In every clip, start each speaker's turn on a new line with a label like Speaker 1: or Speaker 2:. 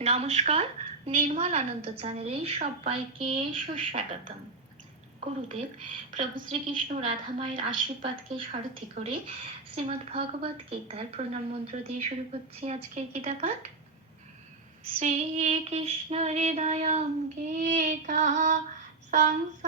Speaker 1: নমস্কার, নির্মল আনন্দ চ্যানেলে সবাইকে সুস্বাগতম। গুরুদেব, প্রভু শ্রীকৃষ্ণ রাধা মায়ের আশীর্বাদকে সারথি করে শ্রীমদ ভগবত গীতার প্রণাম মন্ত্র দিয়ে শুরু করছি আজকের গীতা পাঠ শ্রীকৃষ্ণ হৃদয়ম গীতা সংসার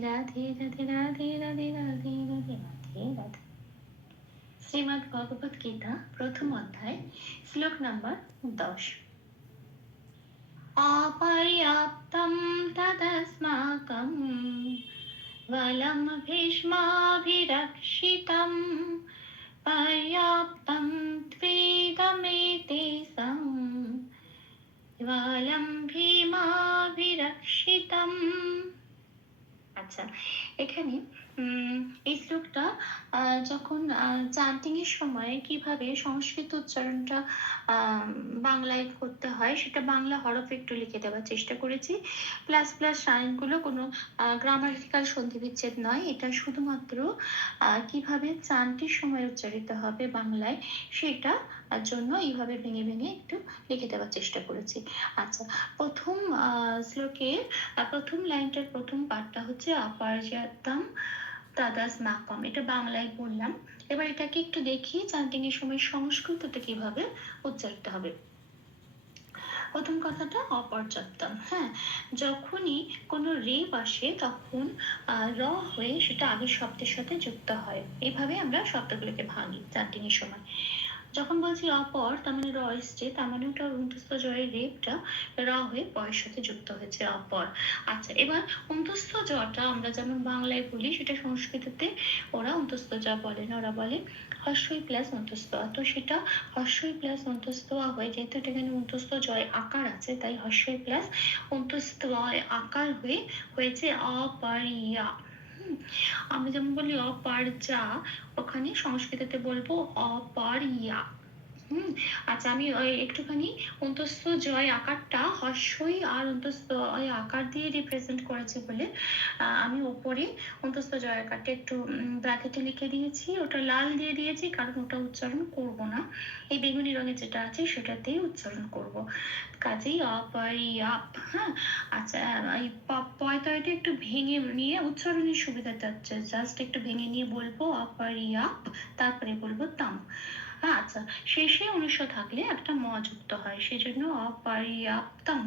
Speaker 1: রাধে রাধে রাধে রাধে রাধে রাধে রাধে শ্রীমদ ভগবত গীতা প্রথম অধ্যায় শ্লোক নাম্বার দশ আপার্যাপ্তম তদস্মাকম বলম ভীষ্মাভিরক্ষিতম পর্যাপ্তম ত্বেদমে It can. যখন চান্টিং এর সময় কীভাবে সংস্কৃত উচ্চারণটা বাংলায় করতে হয় সেটা বাংলা হরফে একটু লিখে দেওয়ার চেষ্টা করেছি। প্লাস প্লাস সাইনগুলো কোনো গ্রামাটিক্যাল সন্ধি বিচ্ছেদ নয়। এটা শুধুমাত্র কীভাবে চান্টির সময় উচ্চারিত হবে বাংলায় সেটা জন্য এইভাবে ভেঙে ভেঙে একটু লিখে দেওয়ার চেষ্টা করেছি। আচ্ছা প্রথম শ্লোকের প্রথম লাইনটার প্রথম পার্টটা হচ্ছে অপর্যাপ্তম তাদাস মাকম এটা বাংলায় বললাম। এবার এটাকে একটু দেখি চান্টিং এর সময় সংস্কৃততে কীভাবে উচ্চারিত হবে। প্রথম কথাটা, অপর্যাপ্তম। হ্যাঁ যখনই কোনো রেপ আসে, তখন র হয়ে সেটা আগের শব্দের সাথে যুক্ত হয়। এভাবে আমরা শব্দগুলোকে ভাঙি চান্টিং এর সময়। যখন বলছি অপর তার মানে র এসছে, তার মানে ওটা অন্তস্থ জয়ের রেপটা র হয়ে পরের সাথে যুক্ত হয়েছে অপর আচ্ছা এবার অন্তস্থ জটা আমরা যেমন বাংলায় বলি, সেটা সংস্কৃততে ওরা অন্তস্থ জ বলে না ওরা বলে হর্ষই প্লাস অন্তস্থ। তো সেটা হর্ষই প্লাস অন্তস্থ হয়ে, যেহেতু এটা এখানে অন্তস্থ জয় আকার আছে, তাই হর্ষই প্লাস অন্তস্থ আকার হয়ে হয়েছে অপারিয়া আমরা যেমন বলি অপার যা ওখানে সংস্কৃততে বলব অপারিয়া। হুম আচ্ছা আমি ওই একটুখানি অন্তস্থ জয় আকারটা হর্ষই আর অন্তস্থ ওই আকার দিয়ে রিপ্রেজেন্ট করেছে বলে আমি ওপরে অন্তস্থ জয় আকারটা একটু ব্র্যাকেটে লিখে দিয়েছি। ওটা লাল দিয়ে দিয়েছি কারণ ওটা উচ্চারণ করব না। এই বেগুনি রঙের যেটা আছে সেটাতেই উচ্চারণ করব। কাজেই অপারিয়াপ হ্যাঁ? আচ্ছা এই পয়তয়টা একটু ভেঙে নিয়ে উচ্চারণের সুবিধা যাচ্ছে জাস্ট একটু ভেঙে নিয়ে বলব অপারিয়াপ তারপরে বলব তাম। আচ্ছা শেষে অনুষ্য থাকলে একটা ম যুক্ত হয় সেজন্য অপারিয়াপ্তম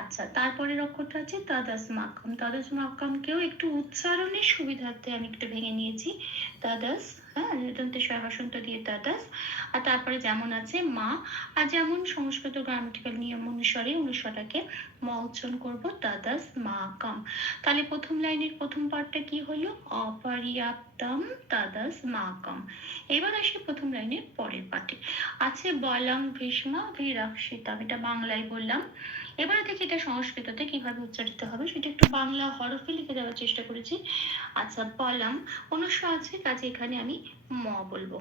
Speaker 1: আচ্ছা তারপরের অক্ষরটা আছে তাদাস মাকম তাদাস মাকমকেও একটু উচ্চারণের সুবিধার্থে আমি একটু ভেঙে নিয়েছি। তাদাস হ্যাঁ দন্তে হসন্ত দিয়ে তাদাস। আর তারপরে যেমন আছে মা, আর যেমন সংস্কৃত গ্রামাটিক্যাল নিয়ম অনুসারে অনুসারটাকে ম উচ্চারণ করব তাদাস মাকম তাহলে প্রথম লাইনের প্রথম পার্টটা কি হলো? অপর্যাপ্তম তাদাস মাকম এবার আসি প্রথম লাইনের পরের পার্টে আছে বলং ভীষ্মা বিরাক্ষিতাম এটা বাংলায় বললাম। এবার দেখি এটা সংস্কৃততে কীভাবে উচ্চারিত হবে। সেটা একটু বাংলা হরফে লিখে দেওয়ার চেষ্টা করেছি। আচ্ছা বলাম অনুস্ব আছে কাজে এখানে আমি ম বলব।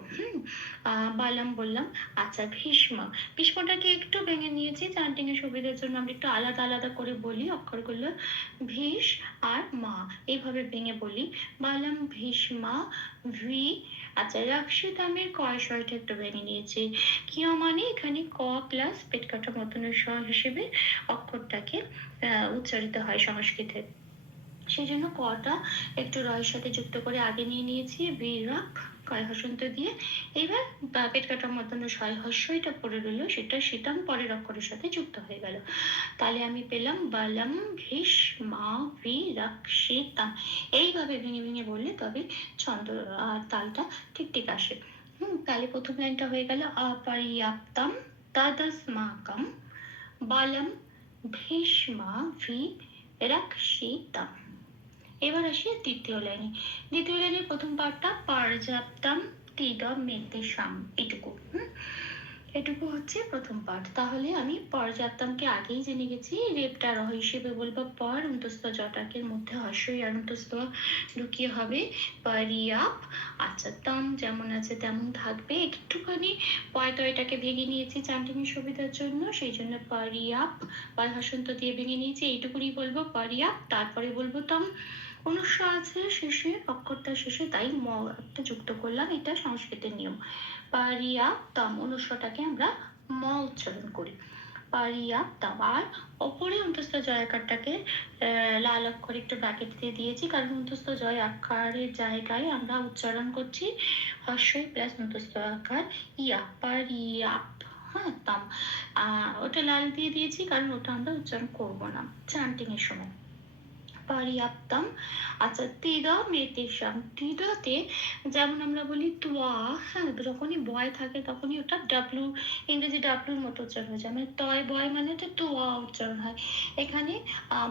Speaker 1: বালাম বললাম। আচ্ছা ভীষ্ম। ভীষ্মটাকে একটু ভেঙে নিয়েছি চান্টিং এর সুবিধার জন্য আমরা একটু আলাদা আলাদা করে বলি অক্ষরগুলো ভীষ আর মা, এইভাবে ভেঙে বলি। বালাম, ভীষ্মা, ভি আচ্ছা রাক্ষিতামের কয় শয়টা একটু ভেঙে নিয়েছি। কিয় মানে এখানে ক প্লাস পেট কাটা মতনের স হিসেবে অক্ষরটাকে উচ্চারিত হয় সংস্কৃতে। সেই জন্য কটা একটু রয়ের সাথে যুক্ত করে আগে নিয়ে নিয়েছি, বিরাক হসন্ত দিয়ে এবার বা পেট কাটার মতন ছয় হস্যইটা পড়ে রইল, সেটা শীতম পরের অক্ষরের সাথে যুক্ত হয়ে গেল। তাহলে আমি পেলাম বালম ভীষ মা ভি রাক্ষিতাম এইভাবে ভেঙে ভেঙে বললে তবে ছন্দ আর তালটা ঠিক ঠিক আসে। হুম, তাহলে প্রথম লাইনটা হয়ে গেল অপর্যাপ্তম তদস্মাকম বলম ভীষ্মা ভি রক্ষিতাম এবার আসি দ্বিতীয় লাইনে। দ্বিতীয় লাইনের প্রথম পার্টটা পর্যাপ্তম তীর মেতে সাম এটুকু, হুম? এটুকু হচ্ছে প্রথম পার্ট তাহলে আমি পর্যাপ্তামকে আগেই জেনে গেছি, রেপটা রহ হিসেবে বলব, পর অন্তস্থ জটাকের মধ্যে হর্ষই আর অন্তস্থ ঢুকিয়ে হবে। পারিয়াপ আচ্ছা তাম যেমন আছে তেমন থাকবে। একটুখানি পয় তয়টাকে ভেঙে নিয়েছি চান্টিনের সুবিধার জন্য, সেই জন্য পারিয়াপ পয় হসন্ত দিয়ে ভেঙে নিয়েছি এইটুকুনি বলব। পারিয়াপ, তারপরে বলব তাম অনুস্ব আছে শেষে, অক্ষরটা শেষে, তাই ম একটা যুক্ত করলাম, এটা সংস্কৃতের নিয়ম। পারিয়াপ্তম অনুস্বরটাকে আমরা ম উচ্চারণ করি। পারিয়াপ্তম আর ওপরে অন্তস্থ জয় আকারটাকে লাল অক্ষর একটু ব্র্যাকেট দিয়ে দিয়েছি, কারণ অন্তস্থ জয় আকারের জায়গায় আমরা উচ্চারণ করছি হর্ষই প্লাস অন্তস্থ আকার, ইয়া পারিয়াপ হ্যাঁ তাম। ওটা লাল দিয়ে দিয়েছি, কারণ ওটা আমরা উচ্চারণ করব না। চান্টিং এর সময়। পর্যাপ্তম। আচ্ছা তীর মেতেশাম। তীরতে যেমন আমরা বলি তুয়া হ্যাঁ যখনই বয় থাকে তখনই ওটা ডাব্লু, ইংরেজি ডাব্লুর মতো উচ্চারণ হয়ে যায়। মানে তয়, বয় মানে তো তুয়া উচ্চারণ হয়। এখানে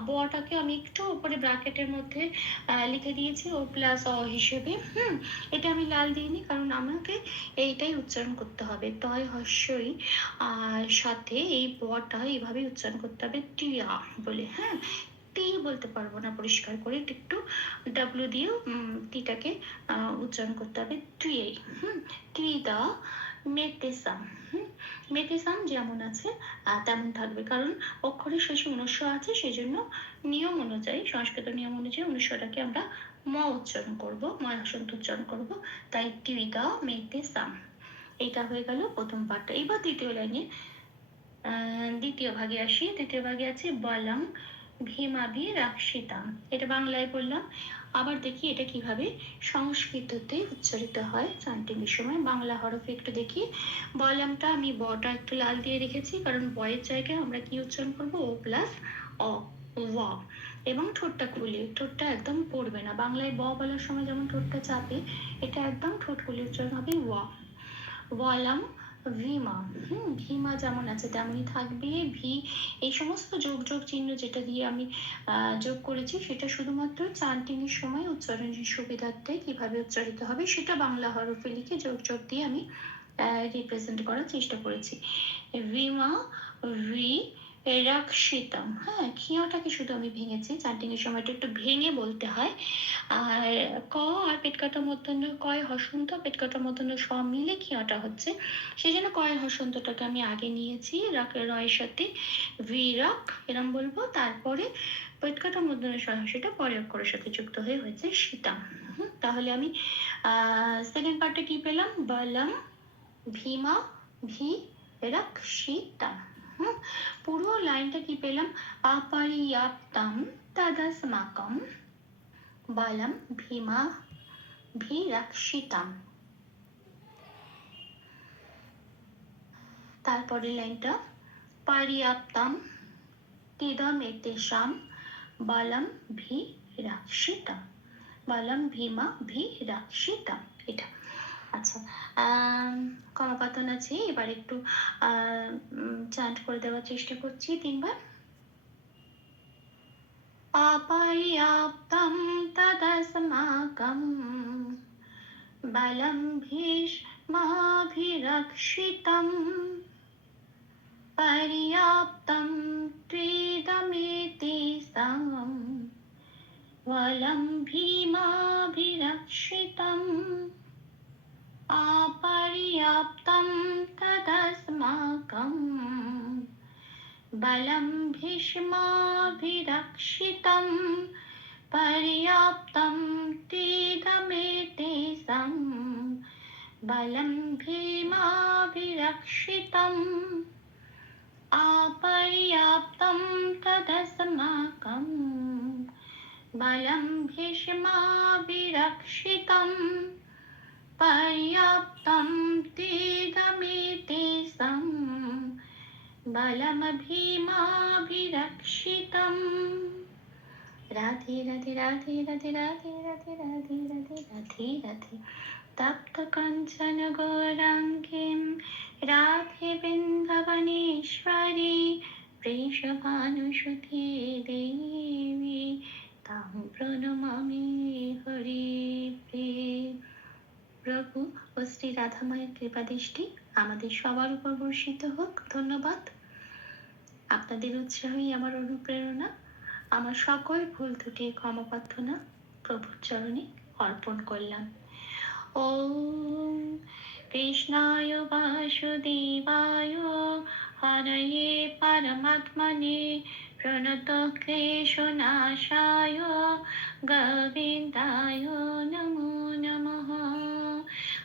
Speaker 1: বটাকে আমি একটু উপরে ব্র্যাকেটের মধ্যে লিখে দিয়েছি, ও প্লাস অ হিসেবে, হুম? এটা আমি লাল দিইনি, কারণ আমাকে এইটাই উচ্চারণ করতে হবে। তয়, হস্যই সাথে এই বটা এইভাবে উচ্চারণ করতে হবে, টিয়া বলে হ্যাঁ? টি বলতে পারব না পরিষ্কার করে, একটু ডাব্লু দিয়ে টিটাকে উচ্চারণ করতে হবে ট্রি হুম ট্রি দা মেতেসাম হুম মেতেসাম যেমন আছে তেমন থাকবে। কারণ অক্ষরের শেষে অনুস্ব আছে সেই জন্য নিয়ম অনুযায়ী, সংস্কৃত নিয়ম অনুযায়ী অনুস্বটাকে আমরা ম উচ্চারণ করব ময় হসন্ত উচ্চারণ করব, তাই টিদা মেতেসাম এইটা হয়ে গেল প্রথম পার্টটা এবার দ্বিতীয় লাইনে দ্বিতীয় ভাগে আসি। দ্বিতীয় ভাগে আছে বলাং ভীমাভি রাক্ষিতাম এটা বাংলায় বললাম। আবার দেখি এটা কীভাবে সংস্কৃততে উচ্চারিত হয়। চান্টিংয়ের সময় বাংলা হরফে একটু দেখি। বলামটা আমি বটা একটু লাল দিয়ে রেখেছি, কারণ বয়ের জায়গায় আমরা কি উচ্চারণ করব? ও প্লাস অ ওয়া এবং ঠোঁটটা খুলে। ঠোঁটটা একদম পড়বে না। বাংলায় ব বলার সময় যেমন ঠোঁটটা চাপে, এটা একদম ঠোঁট খুলে উচ্চারণ হবে ওয়া ওয়ালাম ভিমা। হুম, ভিমা যেমন আছে তেমনই থাকবে। ভি, এই সমস্ত যোগ যোগ চিহ্ন যেটা দিয়ে আমি যোগ করেছি সেটা শুধুমাত্র চান্টিংয়ের সময় উচ্চারণের সুবিধার্থে কীভাবে উচ্চারিত হবে সেটা বাংলা হরফে লিখে যোগ যোগ দিয়ে আমি রিপ্রেজেন্ট করার চেষ্টা করেছি। ভিমা, ভি রাক্ষিতম হ্যাঁ খিয়াটাকে শুধু আমি ভেঙেছি চান্টিং এর সময়টা একটু ভেঙে বলতে হয়। আর ক, আর পেট কাটা মধ্যাহ্ন কয় হসন্ত, পেট কাটা মধ্যাহ্ন সব মিলে খিয়াটা হচ্ছে। সেই জন্য কয়ের হসন্তটাকে আমি আগে নিয়েছি রয়ের সাথে ভি ভিরাক, এরম বলব। তারপরে পেট কাটা মধ্যাহ্ন সেটা পরে অক্ষরের সাথে যুক্ত হয়ে হয়েছে সীতাম। তাহলে আমি সেকেন্ড পার্টে কি পেলাম? বললাম, ভীমা, ভি রক্ষিতা হুম পুরো লাইনটা কি পেলাম? অপর্যাপ্তম তদস্মাকম বলম ভীমা ভিরক্ষিতম। তারপরের লাইনটা পর্যাপ্তম তিদমেতেশাম বলম ভিরক্ষিতম। বলম ভীমা ভিরক্ষিতম, এটা। আচ্ছা কমাপাতন আছে এবার একটু চান্ট করে দেওয়ার চেষ্টা করছি তিনবার অপর্যাপ্তম তদস্মাকম বলম ভীষ্মাভিরক্ষিতম पर्याप्तं त्वेदमेति सम् वलं भीमाभिरक्षितम् अपर्याप्तं तदस्माकं बलं भीष्माभिरक्षितं पर्याप्तं तेदमेते सं बलं भीमाभिरक्षितम् अपर्याप्तं तदस्माकं बलं भीष्माभिरक्षितम् पर्याप्तं तेदमेते सं बलमभीमाभिरक्षितम् राधे राधे राधे राधे राधे राधे राधे राधे राधे राधे तप्तकञ्चन गौराङ्गीं राधे बिन्धवनेश्वरी वृषभानुषुते देवी तां प्रणमामि हरिप्रे রাধামায়ের কৃপাদৃষ্টি আমাদের সবার উপর বর্ষিত হোক। ধন্যবাদ। আপনাদের উৎসাহই আমার অনুপ্রেরণা। আমার সকল ভুল ত্রুটি ক্ষমা প্রার্থনা প্রভুর চরণে অর্পণ করলাম। ওম কৃষ্ণায় বাসুদেবায় হরয়ে পরমাত্মনে প্রণত ক্লেশনাশায় গোবিন্দায় নমো নমঃ।